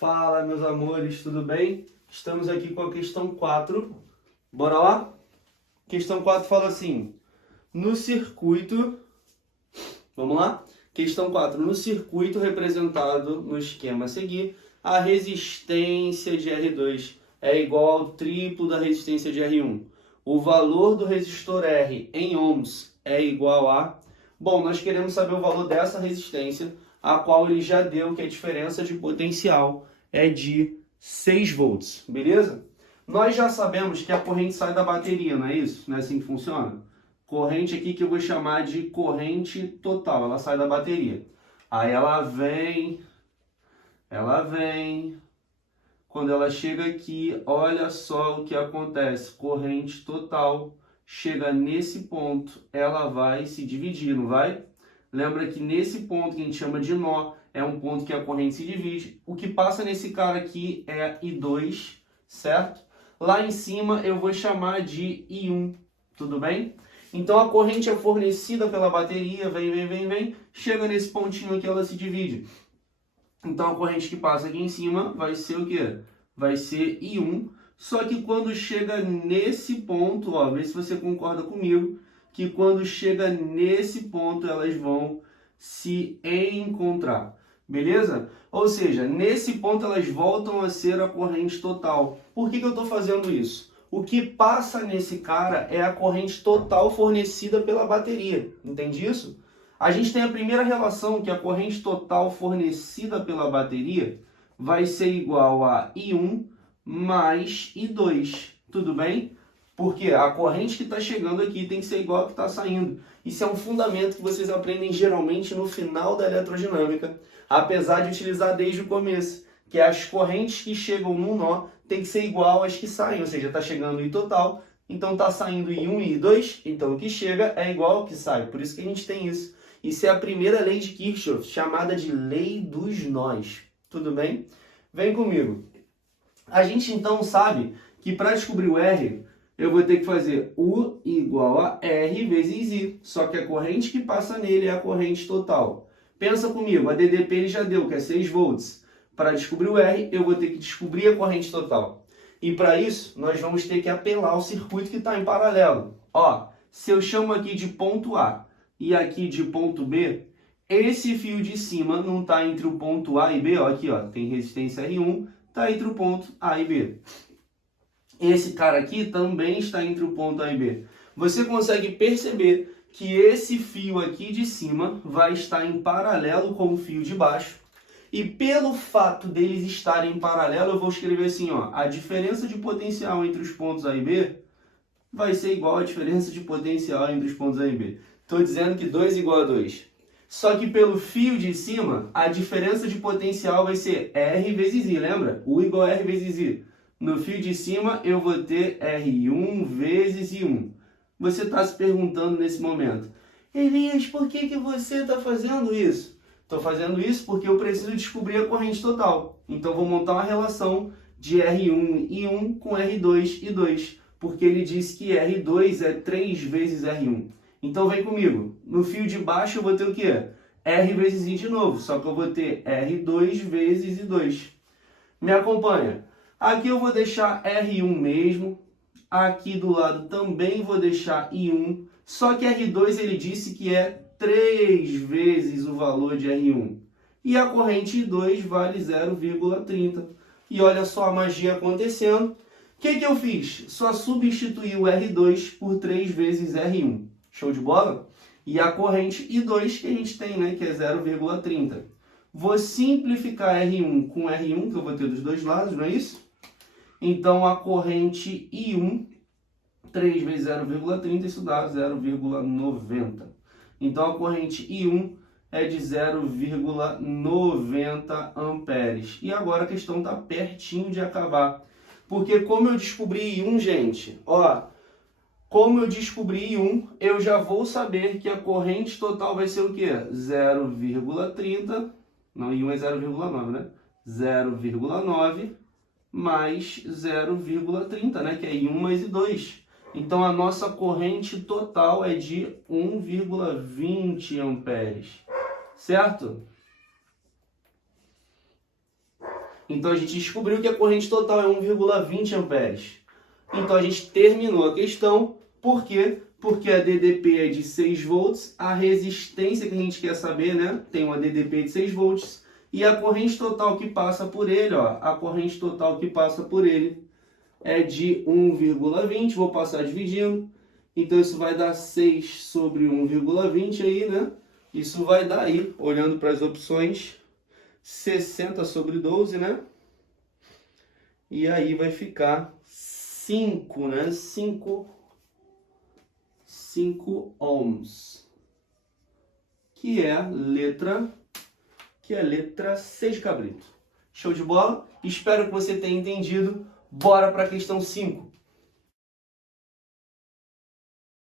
Fala, meus amores, tudo bem? Estamos aqui com a questão 4. Bora lá? Questão 4 fala assim: no circuito, vamos lá? Questão 4. No circuito representado no esquema a seguir, a resistência de R2 é igual ao triplo da resistência de R1. O valor do resistor R em ohms é igual a... Bom, nós queremos saber o valor dessa resistência, a qual ele já deu, que a diferença de potencial é de 6 volts, beleza? Nós já sabemos que a corrente sai da bateria, não é isso? Não é assim que funciona? Corrente aqui que eu vou chamar de corrente total, ela sai da bateria. Aí ela vem, quando ela chega aqui, olha só o que acontece, corrente total, chega nesse ponto, ela vai se dividir, não vai? Lembra que nesse ponto que a gente chama de nó, é um ponto que a corrente se divide. O que passa nesse cara aqui é I2, certo? Lá em cima eu vou chamar de I1, tudo bem? Então a corrente é fornecida pela bateria, vem, chega nesse pontinho aqui, ela se divide. Então a corrente que passa aqui em cima vai ser o quê? Vai ser I1, só que quando chega nesse ponto, ó, vê se você concorda comigo, que quando chega nesse ponto elas vão se encontrar, beleza? Ou seja, nesse ponto elas voltam a ser a corrente total. Por que eu estou fazendo isso? O que passa nesse cara é a corrente total fornecida pela bateria, entende isso? A gente tem a primeira relação, que a corrente total fornecida pela bateria vai ser igual a I1 mais I2, tudo bem? Porque a corrente que está chegando aqui tem que ser igual a que está saindo. Isso é um fundamento que vocês aprendem geralmente no final da eletrodinâmica, apesar de utilizar desde o começo, que é as correntes que chegam no nó tem que ser igual às que saem, ou seja, está chegando I total, então está saindo I1 e I2, então o que chega é igual ao que sai, por isso que a gente tem isso. Isso é a primeira lei de Kirchhoff, chamada de lei dos nós, tudo bem? Vem comigo. A gente então sabe que para descobrir o R, eu vou ter que fazer U igual a R vezes I. Só que a corrente que passa nele é a corrente total. Pensa comigo, a DDP ele já deu, que é 6 volts. Para descobrir o R, eu vou ter que descobrir a corrente total. E para isso, nós vamos ter que apelar ao circuito que está em paralelo. Ó, se eu chamo aqui de ponto A e aqui de ponto B, esse fio de cima não está entre o ponto A e B. Ó, aqui ó, tem resistência R1, está entre o ponto A e B. Esse cara aqui também está entre o ponto A e B. Você consegue perceber que esse fio aqui de cima vai estar em paralelo com o fio de baixo. E pelo fato deles estarem em paralelo, eu vou escrever assim, ó, a diferença de potencial entre os pontos A e B vai ser igual à diferença de potencial entre os pontos A e B. Estou dizendo que 2 igual a 2. Só que pelo fio de cima, a diferença de potencial vai ser R vezes I, lembra? U igual a R vezes I. No fio de cima, eu vou ter R1 vezes I1. Você está se perguntando nesse momento, Elias, por que você está fazendo isso? Estou fazendo isso porque eu preciso descobrir a corrente total. Então, vou montar uma relação de R1 I1 com R2 I2, porque ele disse que R2 é 3 vezes R1. Então, vem comigo. No fio de baixo, eu vou ter o quê? R vezes I de novo, só que eu vou ter R2 vezes I2. Me acompanha. Aqui eu vou deixar R1 mesmo, aqui do lado também vou deixar I1, só que R2 ele disse que é 3 vezes o valor de R1. E a corrente I2 vale 0,30. E olha só a magia acontecendo. O que eu fiz? Só substituí o R2 por 3 vezes R1. Show de bola? E a corrente I2 que a gente tem, né, que é 0,30. Vou simplificar R1 com R1, que eu vou ter dos dois lados, não é isso? Então, a corrente I1, 3 vezes 0,30, isso dá 0,90. Então, a corrente I1 é de 0,90 amperes. E agora a questão está pertinho de acabar. Porque como eu descobri I1, gente, ó, como eu descobri I1, eu já vou saber que a corrente total vai ser o quê? 0,30, não, I1 é 0,9, né? 0,9 mais 0,30, né? Que é I1 mais I2. Então, a nossa corrente total é de 1,20 amperes, certo? Então a gente descobriu que a corrente total é 1,20 amperes. Então a gente terminou a questão. Por quê? Porque a DDP é de 6 volts, a resistência que a gente quer saber, né? Tem uma DDP de 6 volts, e a corrente total que passa por ele, ó, a corrente total que passa por ele é de 1,20, vou passar dividindo, então isso vai dar 6 sobre 1,20 aí, né? Isso vai dar aí, olhando para as opções, 60 sobre 12, né? E aí vai ficar 5, né? 5 ohms, que é a letra C de cabrito. Show de bola? Espero que você tenha entendido. Bora para a questão 5.